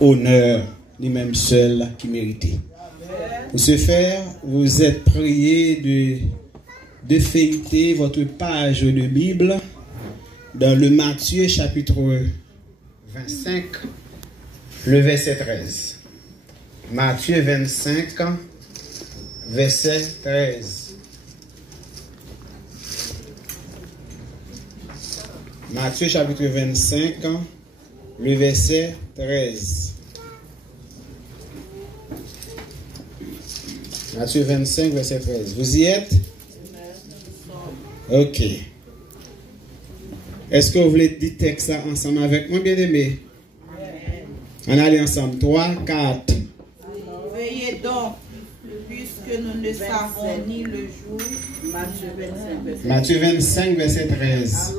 honneur, ni même seul qui méritait. Pour ce faire, vous êtes priés de feuilleter votre page de Bible dans le Matthieu chapitre 25, le verset 13. Matthieu 25, verset 13. Matthieu chapitre 25, le verset 13. Matthieu 25, verset 13. Vous y êtes? Ok. Est-ce que vous voulez dire texte ça ensemble avec moi, bien-aimé? On allait ensemble. 3, 4. Veillez donc, puisque nous ne savons ni le jour. Matthieu 25, verset 13.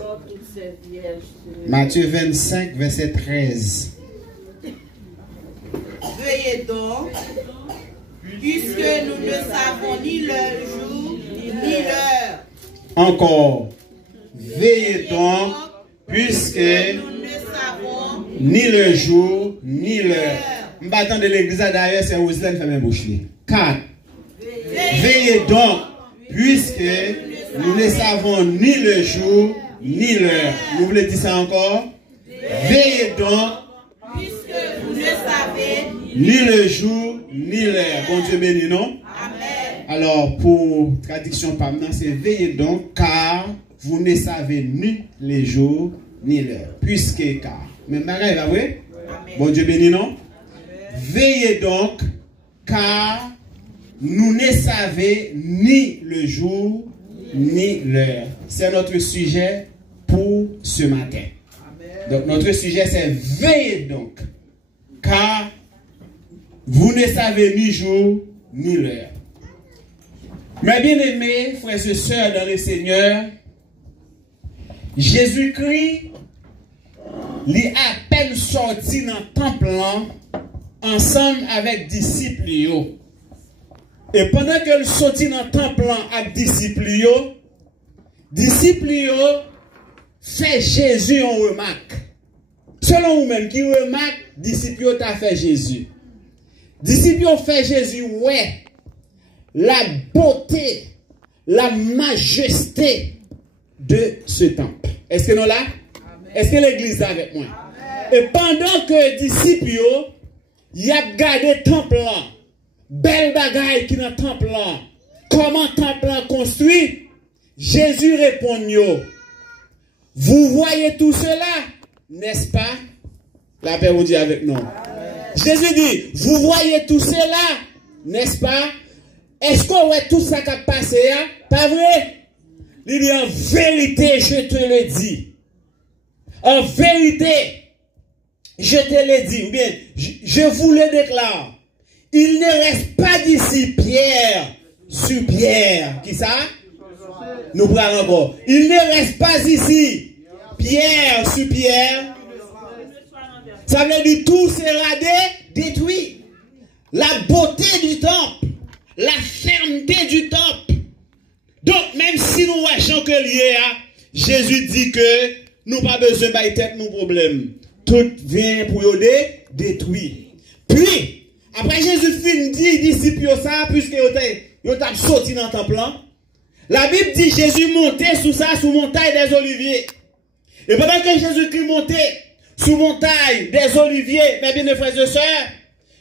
Matthieu 25, verset 13. Veillez donc, puisque nous ne savons ni le jour, ni l'heure. Encore. Veillez donc, puisque nous ne savons ni le jour, ni l'heure. Je vais attendre l'église d'ailleurs, c'est où cela fait mes bouches. 4. Veillez donc, puisque nous ne savons ni le jour, ni l'heure. Vous voulez dire ça encore? Veillez donc, puisque vous ne savez ni le jour, ni l'heure. Bon Dieu béni, non? Amen. Alors, pour traduction par maintenant, c'est veillez donc, car vous ne savez ni les jours, ni l'heure. Puisque, car. Mais Marie, là, oui? Bon Dieu béni, non? Veillez donc, car nous ne savons ni le jour, ni l'heure. C'est notre sujet pour ce matin. Donc, notre sujet, c'est veillez donc, car vous ne savez ni jour, ni l'heure. Mes bien-aimés, frères et sœurs dans le Seigneur, Jésus-Christ, il est à peine sorti dans le temple ensemble avec disciples. Et pendant que il sortit dans le temple avec disciples, fait Jésus en remarque. Selon vous-même, qui remarque, disciples t'a fait Jésus. Disciples fait Jésus, ouais, la beauté, la majesté de ce temple. Est-ce que nous là? Est-ce que l'église est avec moi? Amen. Et pendant que les disciples, y a gardé le temple là, belle bagaille qui dans le temple là, comment le temple là construit, Jésus répond, vous voyez tout cela, n'est-ce pas? La paix vous dit avec nous. Amen. Jésus dit, vous voyez tout cela, n'est-ce pas? Est-ce qu'on voit tout ça qui a passé? Hein? Pas vrai? Il dit en vérité, je te le dis. En vérité, je te le dis, ou bien, je vous le déclare. Il ne reste pas d'ici pierre sur pierre. Qui ça? Nous prenons encore. Il ne reste pas ici pierre sur pierre. Ça veut dire tout sera détruit. La beauté du temple, la fermeté du temple. Donc, même si nous voyons que lié à, Jésus dit que nous pas besoin de tête nos problèmes. Tout vient pour nous détruire. Puis, après Jésus finit dit disciples ça, puisque ils ont sorti dans le temple, la Bible dit Jésus montait sous ça, sous montagne des oliviers. Et pendant que Jésus montait sous montagne des oliviers, mes bien frères et sœurs,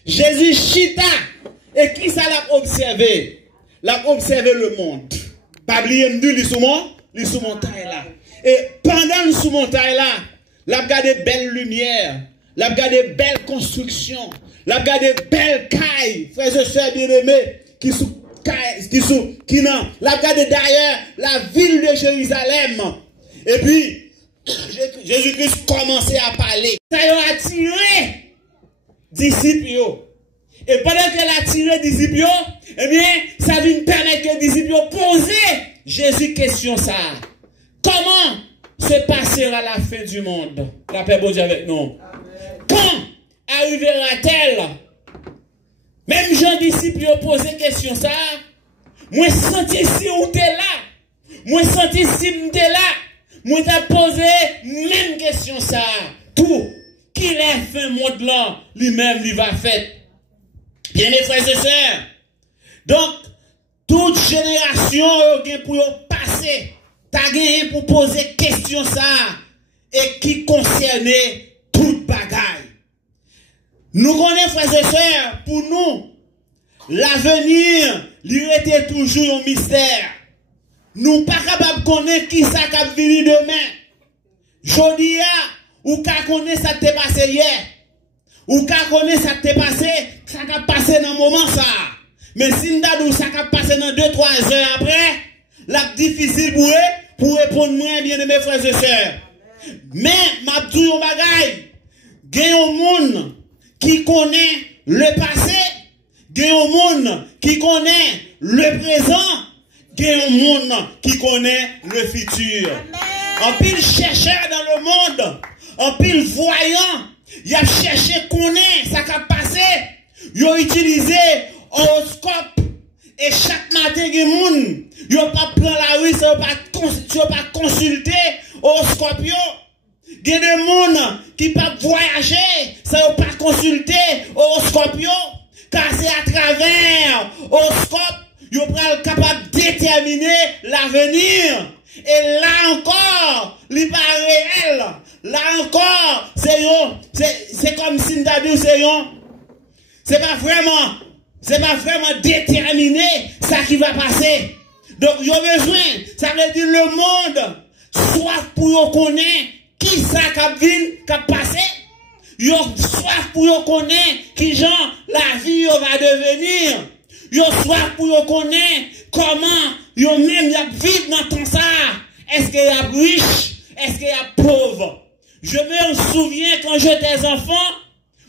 Jésus chita. Et qui ça l'a observé? L'a observé le monde. Pas oublier me sous montagne là. Et pendant le sous montagne là, l'a regardé belle lumière, l'a regardé belle construction, l'a regardé belle caille, frères et sœurs bien-aimés, qui l'a regardé d'ailleurs la ville de Jérusalem. Et puis Jésus-Christ commençait à parler. Ça a attiré disciples. Et pendant qu'elle a attiré disciples, eh bien, ça vient permettre que les disciples posent Jésus question ça. Comment se passera la fin du monde? La paix bon Dieu avec nous. Amen. Quand arrivera-t-elle? Même Jean disciples ont posé question ça. Moi senti si ou t'es là. Moi senti si m'te là. Moi t'as posé même question ça. Tout. qu'il est fin monde là, lui-même, lui va faire. Bien, mes frères et sœurs. Donc, toute génération, pour passer, t'as gagné pour poser question ça, et qui concernait toute bagaille. Nous connaissons, frères et sœurs, pour nous, l'avenir, lui était toujours un mystère. Nous pas capables de connaître qui ça va venir demain. Jodi a, ou ka connaître ça t'est passé hier. Ou ka connaître ça t'est passé, ça va passer dans le moment ça. Mais si nous ça va passer dans 2-3 heures après, la difficile pour répondre moins bien de mes frères et sœurs. Mais m'a dit un bagay, gen un monde qui connaît le passé, gen un monde qui connaît le présent, gen un monde qui connaît le futur. En pile chercheur dans le monde, en pile voyant, il a cherché connaître ça qui a passé, il a utilisé horoscope et chaque matin il y a des gens, ils n'ont pas pris la rue, ils n'ont pas consulté horoscope. Il y a des gens qui ne peuvent pas voyager, ils n'ont pas consulté horoscope. Car c'est à travers horoscope, ils sont capables de déterminer l'avenir. Et là encore, il n'est pas réel. Là encore, c'est comme si c'est pas vraiment déterminé ça qui va passer. Donc, il y a besoin, ça veut dire le monde, soif pour connaître qui ça qui a passé. Il y a soif pour connaître qui genre la vie va devenir. Il y a soif pour connaître comment il y a même vivre dans ton ça. Est-ce qu'il y a riche? Est-ce qu'il y a pauvre? Je me souviens quand j'étais enfant,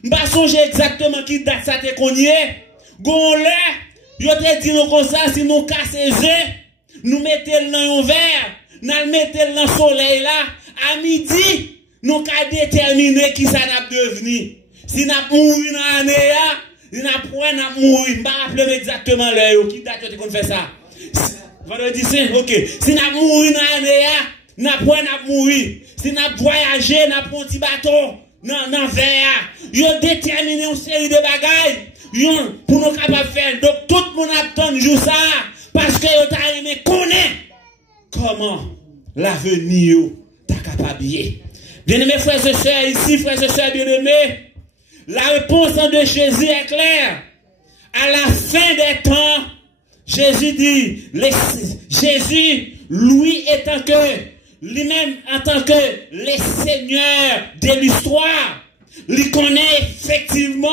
je ne sais pas exactement qui date ça te connaît. Gonlè, yo te dit nous comme ça, si nous cassons les œufs, nous mettons dans un verre, nous mettons dans le soleil là, à midi, nous avons déterminé qui ça n'a devenu. Si nous avons mouru dans l'année là, nous avons mouru, je ne me rappelle exactement l'heure, qui date qu'on fait ça. Vendredi saint, ok. Si nous avons mouru dans l'année là, nous avons mouru. Si nous avons voyagé, nous avons un petit bateau dans le verre. Ils ont déterminé une série de bagailles. Pour nous capables de faire. Donc tout le monde attend de ça. Parce que vous avez aimé connaître comment l'avenir t'a capable. Bien-aimés frères et sœurs, ici, frères et sœurs bien-aimés, la réponse de Jésus est claire. À la fin des temps, Jésus dit, Jésus, lui étant que, lui-même en tant que le Seigneur de l'histoire, lui connaît effectivement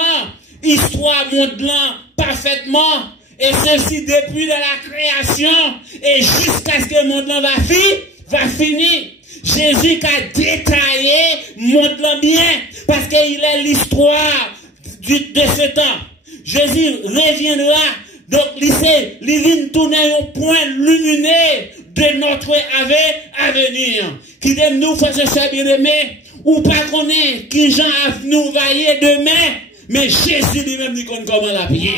l'histoire mondiale parfaitement, et ceci depuis de la création et jusqu'à ce que le monde va finir. Jésus a détaillé le monde bien parce qu'il est l'histoire de ce temps. Jésus reviendra, donc il vient tourner un point lumineux de notre avenir. Qui t'aime nous, frères et sœurs bien-aimés, ou pas connaître qui Jean a nous vailler demain, mais Jésus lui-même nous connaît comment la pied.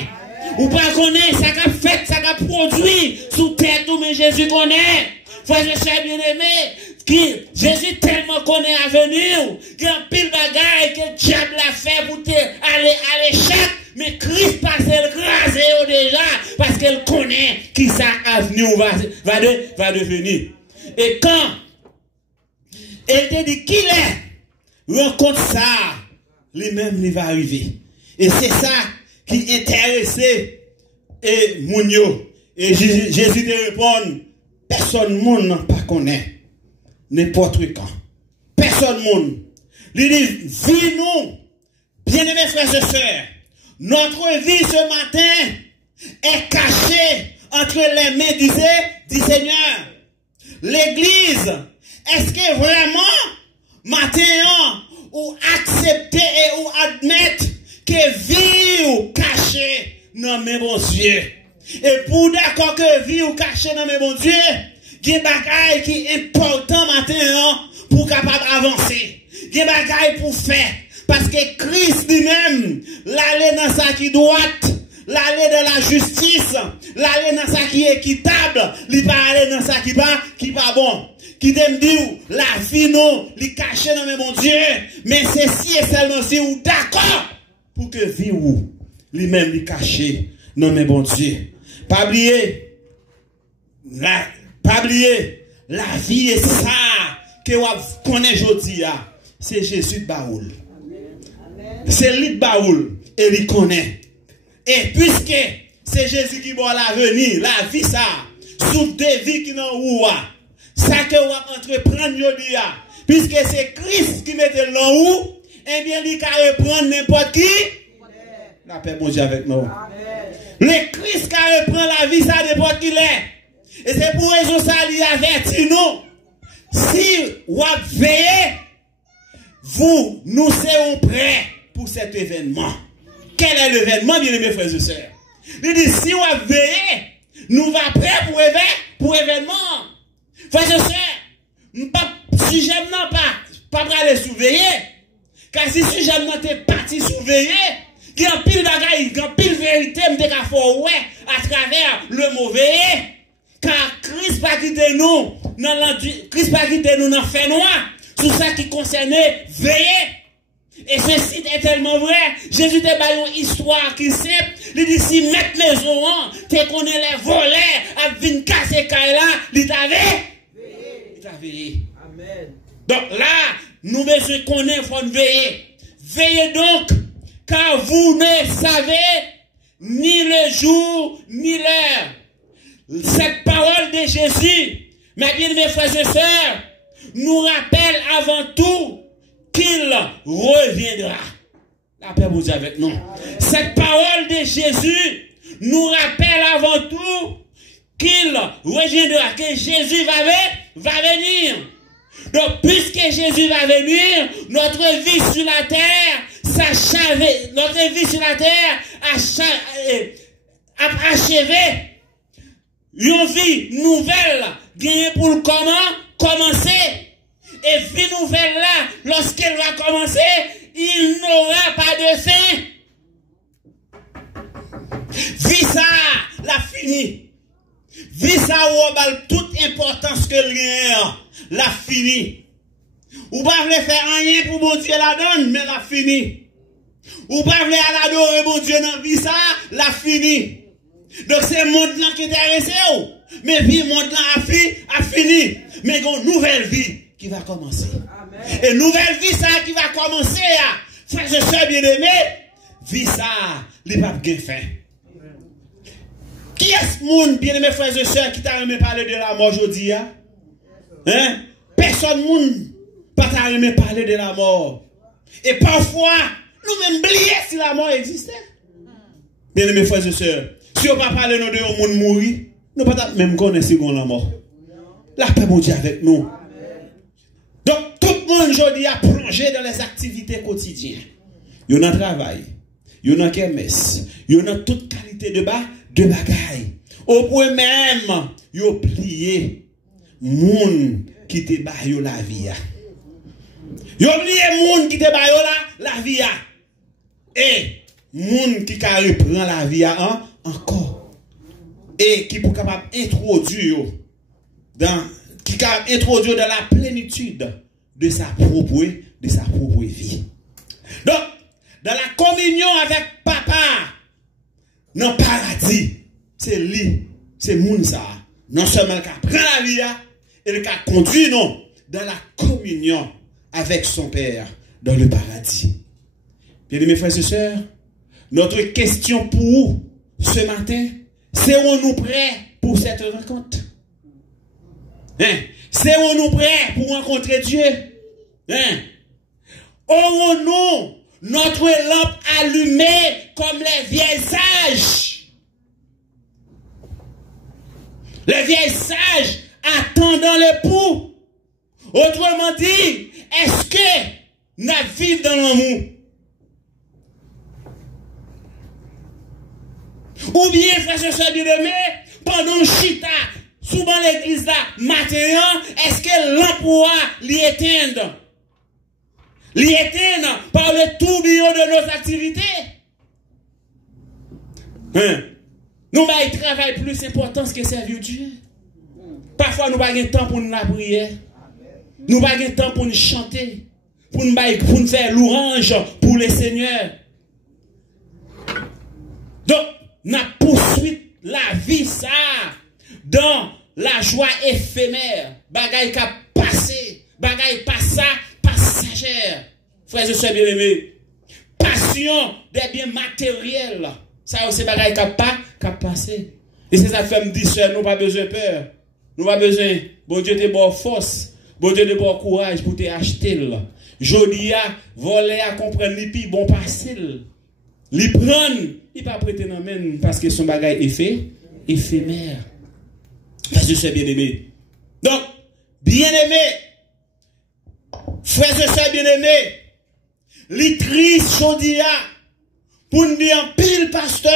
Ou pas connaître ça qu'a fait, ça qu'a produit sous terre tout, mais Jésus connaît. Frères et sœurs bien-aimés, qui Jésus tellement connaît l'avenir, qu'il y a un pile bagaille que le diable a fait pour aller à l'échec, mais Christ passe écrasé déjà, parce qu'elle connaît qui ça avenir va devenir. Et quand elle te dit qu'il est, rencontre ça, lui-même il va arriver. Et c'est ça qui intéressait et Mounio. Et Jésus te répond, personne monde pas connaît. N'importe quand. Personne monde. Il dit, vie nous, bien-aimés frères et sœurs, notre vie ce matin est cachée entre les mains du Seigneur. L'église, est-ce que vraiment, matin, ou accepter et ou admettre que vie ou cachée dans mes bons Dieu. Et pour d'accord que vie ou cachée dans mes bons Dieu, il y a des bagailles qui est important matin pour capable avancer. Il y a des bagailles pour faire. Parce que Christ lui-même, l'aller dans sa qui droite, l'aller dans la justice, l'aller dans sa qui est équitable, il pas aller dans sa qui pas bon. qui t'aime dit la vie non, li caché dans mon Dieu, mais c'est si et seulement si ou d'accord pour que vie ou lui-même li caché dans mon bon Dieu. Pas oublier la vie est ça que vous connaissez aujourd'hui, c'est Jésus de Baoul. C'est lui de Baoul et il connaît. Et puisque c'est Jésus qui va l'avenir, la vie ça, souffle de vie qui n'en ou ça que vous entreprendre aujourd'hui, puisque c'est Christ qui mette l'en ou, eh bien il peut reprendre n'importe qui. La paix bon Dieu avec nous. Le Christ qui reprend la vie ça n'importe qui l'est. Et c'est pour raison ça il avertit nous. Si vous veillez, nous serons prêts pour cet événement. Quel est l'événement, bien aimés frères et sœurs? Il dit, si vous veillez, nous sommes prêts pour l'événement. Frères et sœurs, si j'aime non pas aller surveiller, car si j'aime non t'es parti surveiller, il y a un pile d'agaï, il y a un pile vérité, à travers le mauvais. Car Christ pas quitté nous, Christ pas quitté nous dans le fait noir, tout ça qui concernait veiller. Et ceci est tellement vrai. Jésus te bat une histoire qui sait, il dit si mettre maison, tu connais les volets, à venir casser là, il t'a veillé. Amen. Donc là, nous besoin connaître, faut veiller. Veillez donc, car vous ne savez ni le jour, ni l'heure. Cette parole de Jésus, mes bien-aimés frères et sœurs, nous rappelle avant tout qu'il reviendra. La paix vous avec nous. Cette parole de Jésus nous rappelle avant tout qu'il reviendra, que Jésus va venir. Donc, puisque Jésus va venir, notre vie sur la terre a achevé. Une vie nouvelle, gagnée pour le commencer. Et vie nouvelle là, lorsqu'elle va commencer, il n'aura pas de fin. Vie ça, la fini. Vie ça, ou toute importance que rien, la fini. Ou pas voulez faire rien pour mon Dieu la donne, mais la fini. Ou pas voulez adorer mon Dieu dans vie ça, la fini. Donc c'est le monde là qui est intéressé. Mais puis le monde là a fini. Mais il y a une nouvelle vie qui va commencer. Amen. Et nouvelle vie ça qui va commencer. Frères et sœurs bien-aimés, vie ça, les papes gain fin. Qui est ce monde, bien-aimés frères et sœurs, qui t'a aimé parler de la mort aujourd'hui? Hein? Personne monde pas t'a aimé parler de la mort. Et parfois, nous-mêmes oublions si la mort existait. Bien-aimés frères et sœurs, si on ne parle pas de monde mourir, nous ne pouvons pas même connaître si on la mort. La paix bon Dieu avec nous. Donc, tout le monde aujourd'hui a plongé dans les activités quotidiennes. Il y a un travail, il y a un kermesse, il y a toute qualité de bagaille. Au point même, il y a oublié le monde qui te baille la vie. Il y a oublié le monde qui te baille la vie. Et le monde qui reprend la vie encore. Et qui peut capable introduire dans la plénitude de sa propre vie. Donc, dans la communion avec papa, dans le paradis, c'est lui, c'est moun ça. Non seulement il prend la vie, il conduit non, dans la communion avec son Père dans le paradis. Bien mes frères et sœurs, notre question pour vous ce matin, serons-nous prêts pour cette rencontre? Serons-nous prêts pour rencontrer Dieu? Aurons-nous notre lampe allumée comme les vieilles sages? Les vieilles sages attendant l'époux. Autrement dit, est-ce que nous vivons dans l'amour? Ou bien, frères et sœurs bien-aimés, pendant chita, souvent l'église là, matin, est-ce que l'emploi l'y éteint? L'y éteint par le tourbillon de nos activités? Nous avons un travail plus important que servir Dieu. Parfois, nous n'avons pas de temps pour nous prier. Nous n'avons pas de temps pour nous chanter, pour nous faire louange pour les seigneurs. Donc, nous poursuivons la vie ça dans la joie éphémère. Bagaille qui a passé, bagaille pas ça, passagère. Frères et sœurs bien-aimés, passion des biens matériels. Ça aussi bagaille qui a passé. Et c'est ça que fait me dire, sœur, nous pas besoin de peur. Nous pas besoin. Bon Dieu te bonne force. Bon Dieu te bon courage pour te acheter. Jodi a voler à comprendre li pi bon facile. Li prendre, il pas prêter dans main parce que son bagage éphémère. Parce que c'est bien-aimé. Donc, bien-aimé, frères et sœurs bien-aimés, li triste jodi a pour nous dire en pile pasteur,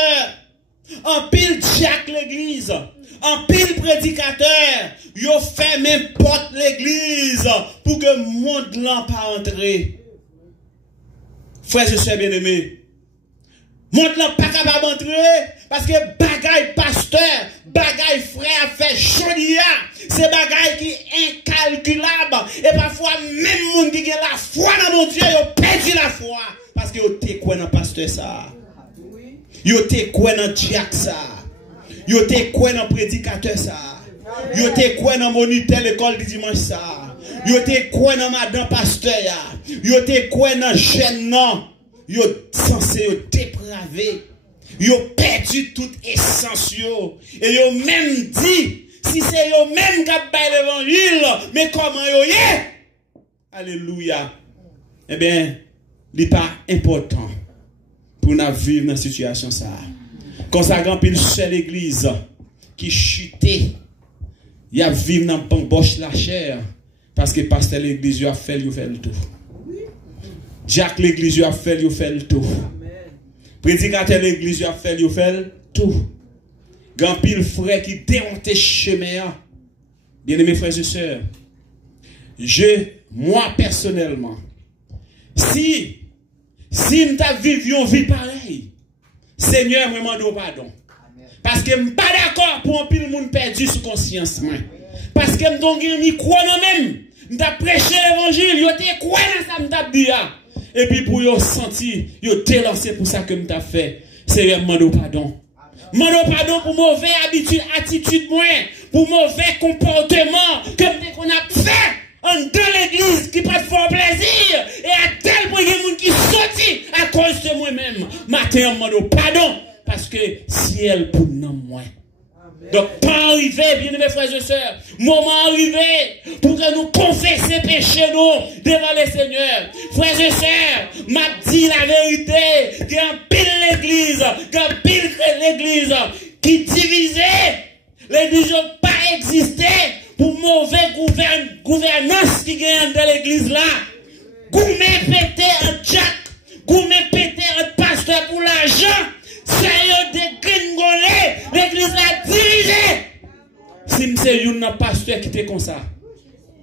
en pile diacre l'église, en pile prédicateur, yo fait même porte l'église pour que le monde n'en pas entrer. Frères et sœurs bien-aimés, monde n'en pas capable d'entrer parce que bagaille pasteur, bagaille frère fait chodia, c'est bagaille qui est incalculable et parfois même monde qui a la foi dans mon Dieu, yo perdu la foi parce que yo te quoi dans pasteur ça. Yo te quoi dans diacre ça. Yo te quoi dans prédicateur ça. Yo te quoi dans moniteur l'école du dimanche ça. Yo te quoi dans madame pasteur ya. Yo te quoi dans jeune non. Yo censé yo dépravé. Yo perdu toute essence yo. Et yo même dit si c'est yo même qui a baillé l'évangile, mais comment yo yé? Alléluia. Eh bien, il n'est pas important pour nous vivre dans cette situation ça. Quand ça grand pile seule église qui chutait, il y a vivre dans bamboche la chair parce que pasteur l'église a fait le tout. Jacques l'église a fait le tout. Prédicateur l'église a fait le tout. Grand pile frère qui démontait chemin. Bien-aimés frères et sœurs, moi personnellement, si nous vivions vie pareille, Seigneur, me demande pardon. Parce que je ne suis pas d'accord pour un pile monde perdu sous conscience. Parce que je suis quoi moi-même. Je prêché l'évangile, je suis quoi dans ça, je dit. Et puis pour vous sentir, je t'ai lancé pour ça que je fait. Seigneur, me demande pardon. Demande pardon pour mauvais attitude, pour mauvais comportement que qu'on a fait. En de l'église qui peut faire plaisir et à tel point qu'il y a des gens qui sortent à cause de moi-même. Matin, on demande pardon parce que ciel pour nous moi. Donc, pas arrivé, bien aimés frères et sœurs, moment arrivé pour que nous confessions péchés nous devant le Seigneur. Frères et sœurs, m'a dit la vérité, qu'il y a un pile l'église, qu'il y a un pile l'église qui divisait, l'église n'a pas existé. Pour mauvais gouvernance qui gagne dans l'église là. Goumé pété en jack, goumé pété en pasteur pour l'argent. C'est des gringolés, l'église l'a dirigé. Si c'est un pasteur qui était comme ça,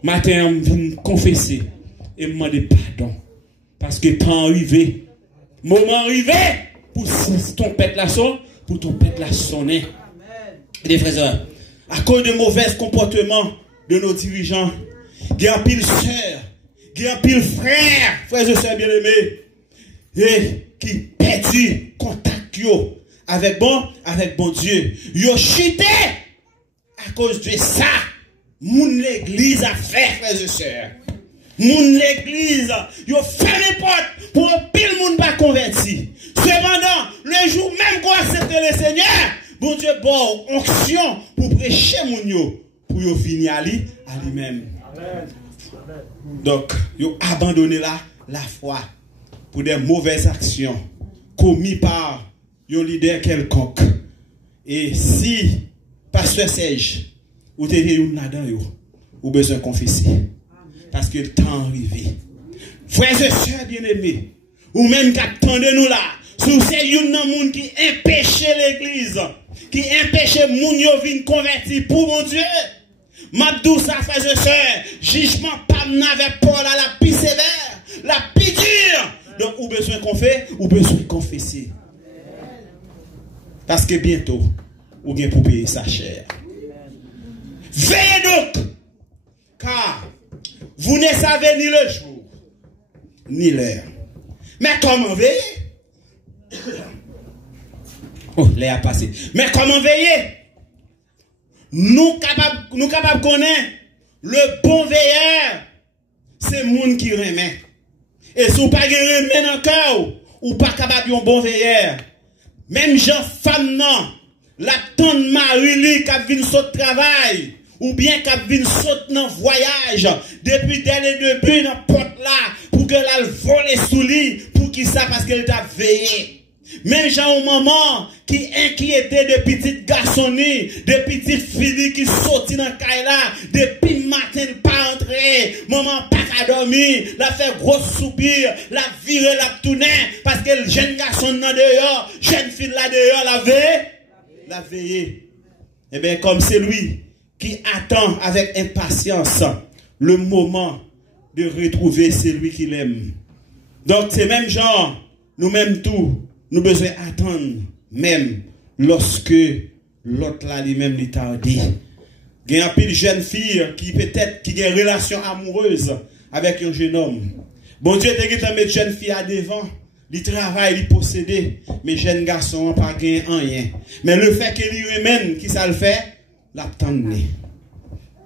matin, je viens confesser et me demander pardon. Parce que temps arrivé, moment arrivé, pour ton pète la son, pour ton pète la sonner. Les frères, à cause de mauvais comportements de nos dirigeants, il y a un pile sœurs, il y a un pile frères, frères et sœurs bien-aimés, et qui perdent contact avec bon Dieu. Yo chuté à cause de ça. Moun l'église a fait, frères et sœurs. Moun l'église, yo fermé porte pour un pile moun pas converti. Cependant, le jour même qu'on accepte le Seigneur, bon Dieu, bon, onction pour prêcher mon yo, pour yo venir à lui-même. Donc, yo abandonné la foi pour des mauvaises actions commises par un leader quelconque. Et si, pasteur Serge, ou te dit ou là-dedans, ou besoin de confesser. Parce que le temps arrivé. Frères et sœurs bien-aimés, ou même qui attendez nous là, si c'est un monde qui empêche l'église, qui empêche moun yo vin convertir pour mon Dieu. M'abdou ça, frères et sœurs, jugement pas n'avait pas la plus sévère, la plus dure. Donc, ou besoin qu'on fait, ou besoin de confesser. Parce que bientôt, ou bien pour payer sa chair. Veillez donc, car vous ne savez ni le jour, ni l'heure. Mais comment veiller? Oh, l'air a passé. Mais comment veiller? Nous capables de connaître le bon veilleur, c'est le monde qui remet. Et si vous pas remet dans le cœur, ou pas capable de bon veilleur, même gens femme non, la tante Marie qui a vu sauter travail, ou bien qui a vu sauter dans voyage, depuis dès le début dans porte là, pour que la vole sous lit, pour qui ça, parce qu'elle t'a veillé. Même gens au moment qui inquiétaient de petits garçons, de petites filles qui sortent dans le caille là, depuis matin pas entrer, maman pas qu'à dormir, la fait gros soupir, la vire la tourner, parce que le jeune garçon dans dehors, jeune fille là dehors, la veille. Eh bien, comme c'est lui qui attend avec impatience le moment de retrouver celui qu'il aime. Donc, c'est même genre, nous-mêmes tout, nous besoin attendre, même lorsque l'autre là lui-même lui tardé. Il y a un peu de jeunes filles qui peut-être qui ont une relation amoureuse avec un jeune homme. Bon Dieu, tu as mis une jeune fille à devant, il travaille, il possède, mais jeunes garçons n'ont pas gagné rien. Mais le fait que lui-même, qui ça le fait, l'attendre.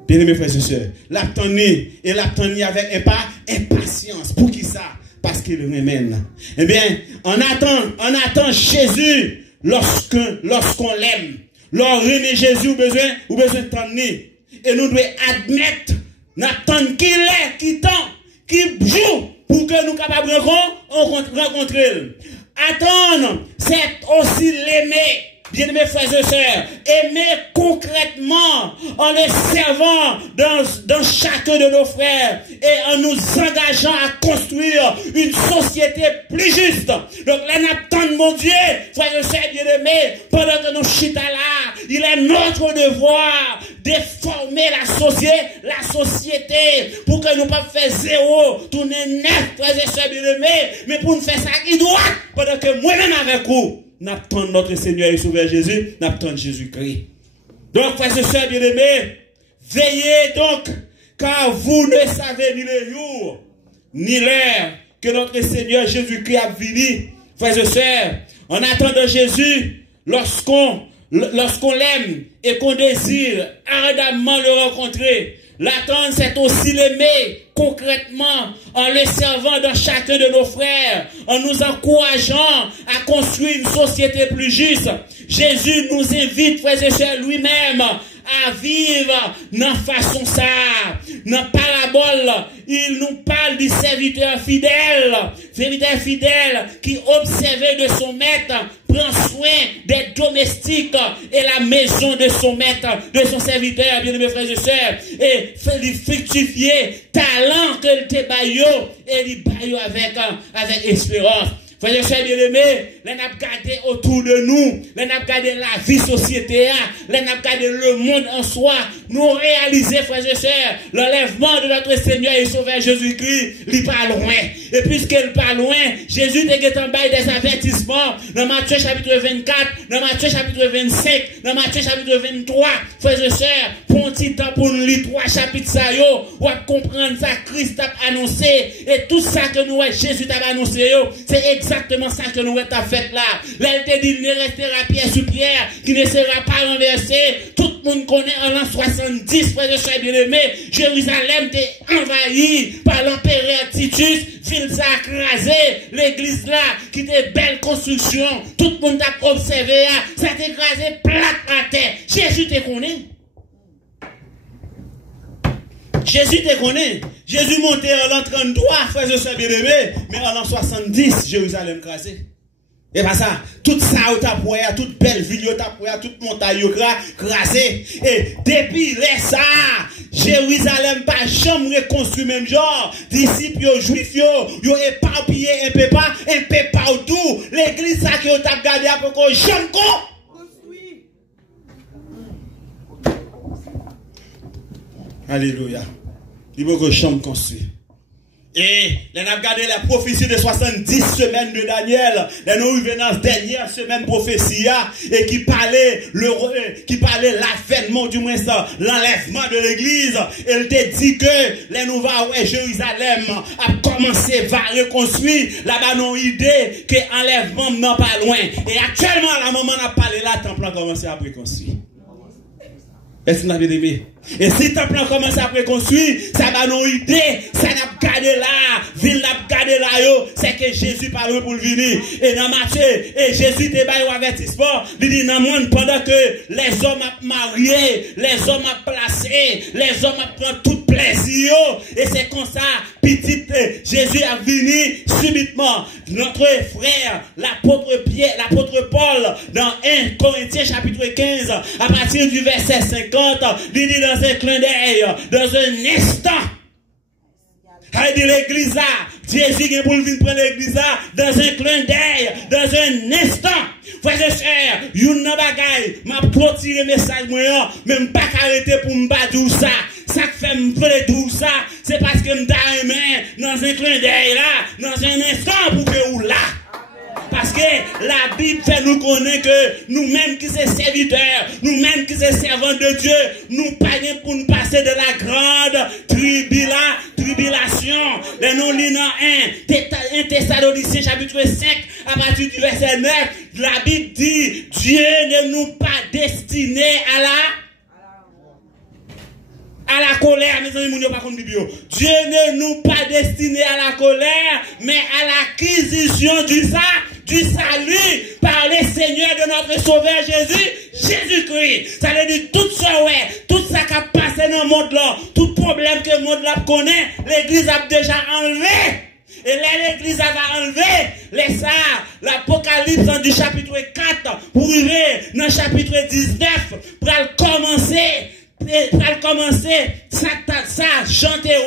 Bien aimés frères et sœurs, l'attendre et l'attendre avec impatience. Pour qui ça? Parce qu'il remène. Eh bien, on attend Jésus lorsqu'on l'aime. Lorsqu'on aime Jésus, ou besoin de t'en. Et nous devons admettre, n'attendre qu'il est, qui tend, qui joue, pour que nous capables de rencontrer. Attendre, c'est aussi l'aimer. Bien-aimés frères et sœurs, aimer concrètement en les servant dans chacun de nos frères et en nous engageant à construire une société plus juste. Donc, là, n'attendons mon Dieu, frères et sœurs bien-aimés, pendant que nous chita là, il est notre devoir de former la société pour que nous pas faire zéro, tourner neuf, frères et sœurs bien-aimés, mais pour nous faire ça qui doit, pendant que moi-même avec vous, n'attendons notre Seigneur et Sauveur Jésus, n'attendons Jésus-Christ. Donc, frères et sœurs bien-aimés, veillez donc, car vous ne savez ni le jour, ni l'heure que notre Seigneur Jésus-Christ a venu. Frères et sœurs, en attendant Jésus, lorsqu'on l'aime et qu'on désire ardemment le rencontrer, l'attendre, c'est aussi l'aimer concrètement en le servant dans chacun de nos frères, en nous encourageant à construire une société plus juste. Jésus nous invite, frères et sœurs, lui-même à vivre dans façon ça. Dans parabole, il nous parle du serviteur fidèle qui observait de son maître, prend soin des domestiques et la maison de son maître, de son serviteur, bien aimés frères et sœurs, et fait lui fructifier talent que le te baillot et lui baillot avec espérance. Frères et sœurs bien-aimés, là n'a regardé autour de nous, là n'a regardé la vie société, là n'a regardé le monde en soi, nous réaliser, frères et sœurs, l'enlèvement de notre Seigneur et Sauveur Jésus-Christ, il pas loin. Et puisqu'il pas loin, Jésus est en bas des avertissements dans Matthieu chapitre 24, dans Matthieu chapitre 25, dans Matthieu chapitre 23, frères et sœurs, pour un petit temps pour nous lire 3 chapitres ça yo, ou à comprendre ça Christ a annoncé et tout ça que nous Jésus t'a annoncé yo, c'est exactement ça que nous avons fait là. Là, il te dit, il ne restera pierre sur pierre, qui ne sera pas renversé. Tout le monde connaît en l'an 70, frères et sœurs bien-aimés, Jérusalem était envahi par l'empereur Titus, ville s'est écrasée, l'église là, qui était belle construction, tout le monde a observé, ça s'est écrasé plate à terre. Jésus te connaît. Jésus te connaît. Jésus montait en l'an 33, frères et sœurs bien-aimés, mais en l'an 70, Jérusalem crasé. Et pas ça, tout ça, toute belle ville, toute montagne, crasé. Et depuis ça, Jérusalem pas jamais reconstruit même genre. Disciples juifs, yo éparpillé un peu partout. L'église ça qui ont gardé après qu'on jamais construit. Alléluia. Il faut que chambre construit. Et nous avons regardé la prophétie de 70 semaines de Daniel. Nous avons eu dans la dernière semaine prophétie et qui parlait l'avènement du moins l'enlèvement de l'église. Elle te dit que les nouveaux Jérusalem a commencé à reconstruire. Là-bas, nous avons idée que l'enlèvement n'est pas loin. Et actuellement, la moment n'a parlé là, le temple a commencé à reconstruire. Est-ce que vous avez aimé? Et si le temple a commencé à reconstruire, ça va nous aider, ça n'a pas gardé là, ville n'a pas gardé là, c'est que Jésus parle pour le venir. Et dans Matthieu, et Jésus te baille un avertissement, il dit dans le monde, pendant que les hommes ont marié, les hommes ont placé, les hommes ont pris tout plaisir, et c'est comme ça, petit Jésus a venu subitement. Notre frère, l'apôtre Paul, dans 1 Corinthiens chapitre 15, à partir du verset 50, il dit dans un clin d'œil, dans un instant, il dit l'église là, Jésus est pour venir prendre l'église là, dans un clin d'œil, dans un instant. Frères et sœurs, une bagaille, m'a tiré message moi, même pas arrêter pour me dire ça. Ça fait me faire tout ça, c'est parce que me aimé dans un clin d'œil là, dans un instant pour que ou là. Parce que la Bible fait nous connaître que nous-mêmes qui sommes serviteurs, nous-mêmes qui sommes servants de Dieu, nous payons pour nous passer de la grande tribulation. Les nous lisons 1 Thessaloniciens chapitre 5 à partir du verset 9, la Bible dit Dieu ne nous pas destiné à la colère, mes amis, pas comme Bible. Dieu ne nous pas destiné à la colère, mais à l'acquisition du salut par le Seigneur de notre Sauveur Jésus-Christ. Ça veut dire tout ça qui a passé dans le monde là, tout problème que le monde là connaît, l'Église a déjà enlevé. Et là, l'Église va enlever l'Apocalypse du chapitre 4 pour arriver dans le chapitre 19 pour commencer ça chanter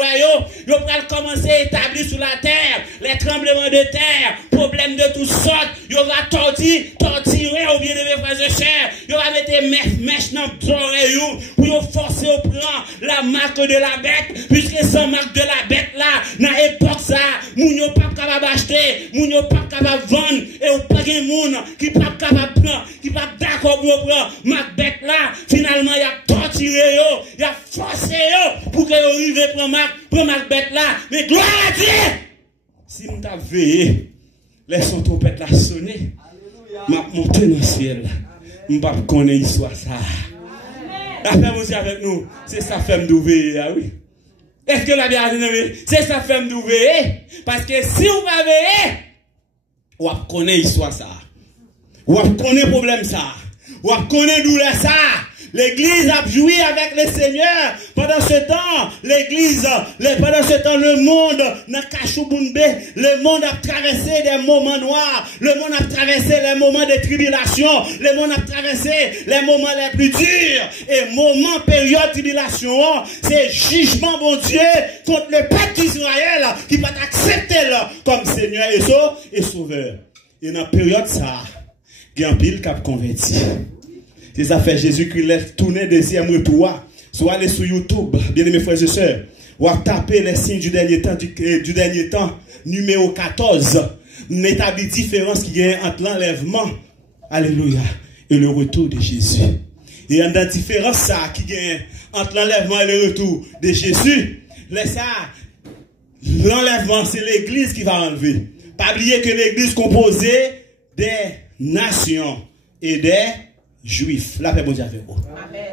yo va commencer à établir sur la terre les tremblements de terre, problèmes de toutes sortes, yo va torturer ou bien de mes frères et sœurs, yo va mettre mèche dans l'oreille pour forcer au plan la marque de la bête, puisque sans marque de la bête là, dans l'époque ça, moun yo pas capable acheter, moun yo pas capable vendre, et ou pas gen moun qui pas capable prendre, qui pas d'accord pour prendre marque bête là, finalement il a torturé il a forcé pour que vous arriviez à prendre ma bête là. Mais gloire à Dieu! Si nous t'avons veillé, laissons ton bête là sonner. M'a monté dans le ciel. Je ne sais pas connaître l'histoire ça. La femme aussi avec nous, c'est sa femme d'ouvrier, oui. Est-ce que la Bible dit c'est sa femme d'ouvrier? Parce que si vous pas veillé, vous connaissez l'histoire ça. Vous connaissez le problème ça. Vous connaissez douleur ça. L'église a joui avec le Seigneur. Pendant ce temps, le monde n'a Kachoubounbe, le monde a traversé des moments noirs, le monde a traversé les moments de tribulation, le monde a traversé les moments les plus durs. Et période tribulation, c'est jugement, bon Dieu, contre le peuple d'Israël qui va accepter comme Seigneur et Sauveur. Et dans la période ça, il y a un pile qui a converti. C'est ça fait Jésus qui laisse tourner deuxième retour. Soit aller sur YouTube, bien aimés frères et sœurs, ou à taper les signes du dernier temps, numéro 14. N'établit différence qui y a entre l'enlèvement, alléluia, et le retour de Jésus. Et en la différence ça qui y a entre l'enlèvement et le retour de Jésus, l'enlèvement c'est l'église qui va enlever. Pas oublier que l'église composée des nations et des Juifs. La paix bon Dieu avec vous.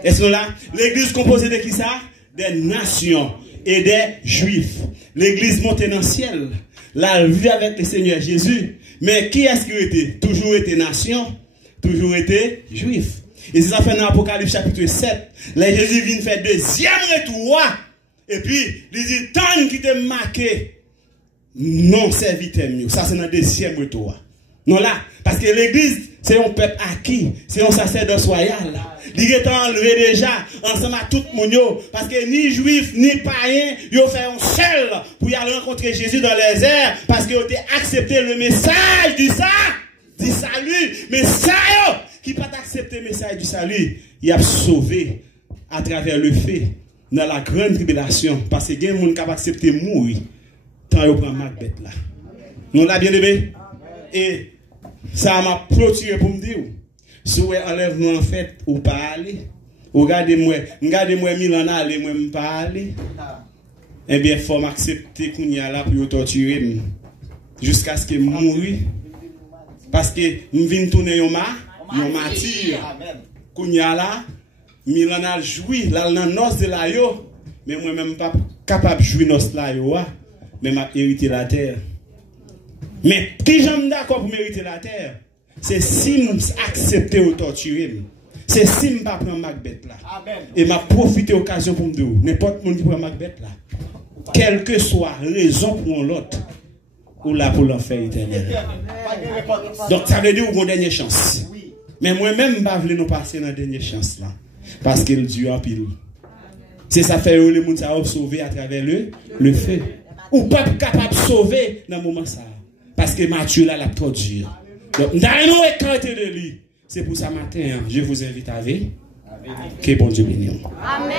Est-ce que là, l'église composée de qui ça? Des nations et des Juifs. L'église montée dans le ciel. La vie avec le Seigneur Jésus. Mais qui est-ce qui était? Toujours été nation, toujours été Juif. Et c'est ça fait dans l'Apocalypse chapitre 7. Là, Jésus vient faire deuxième retour. Et puis, il dit, tant qui te marqué, non serviteur mieux. Ça, c'est dans le deuxième retour. Non là, parce que l'église, c'est un peuple acquis, c'est un sacerdoce royal. Il est enlevé déjà, ensemble à tout le monde, parce que ni juif, ni païen, ils ont fait un seul pour y aller rencontrer Jésus dans les airs, parce qu'ils ont accepté le message du salut. Mais ça, qui n'a pas accepté le message du salut, il a sauvé à travers le fait, dans la grande tribulation, parce que il y a des gens qui ont accepté mourir tant yo prend Macbeth là. Nous l'a bien aimé. Et ça m'a clôturé pour me dire, si vous enlèvement en fait, ou pas aller, ou regardez-moi 1000 ans aller, moi me pas aller, eh bien, il faut m'accepter qu'on y a là pour torturer jusqu'à ce que je mourre. Parce que je viens tourner un martyr. Qu'on y a là, 1000 ans à jouer, là, dans nos de la yo, mais moi-même pas capable de jouer nos la yo, mais m'a hérité la terre. Mais qui j'aime d'accord pour mériter la terre, c'est si nous acceptons ou torturer. C'est si nous ne pas prendre Macbeth là. Et m'a profité occasion pour me dire, n'importe qui prend Macbeth là, quelle que soit raison pour l'autre, ou là pour l'enfer éternel. Donc ça veut dire qu'on a une dernière chance. Mais moi-même, je ne veux pas nous passer dans la dernière chance là. Parce qu'il Dieu en pile. C'est ça fait que les gens sont sauvés à travers le feu. Ou pas capable de sauver dans le moment ça. Parce que Matthieu là, l'a trop dur. Donc, nous avons écarté de lui. C'est pour ça matin, je vous invite à vivre. Que bon Dieu bénisse. Amen.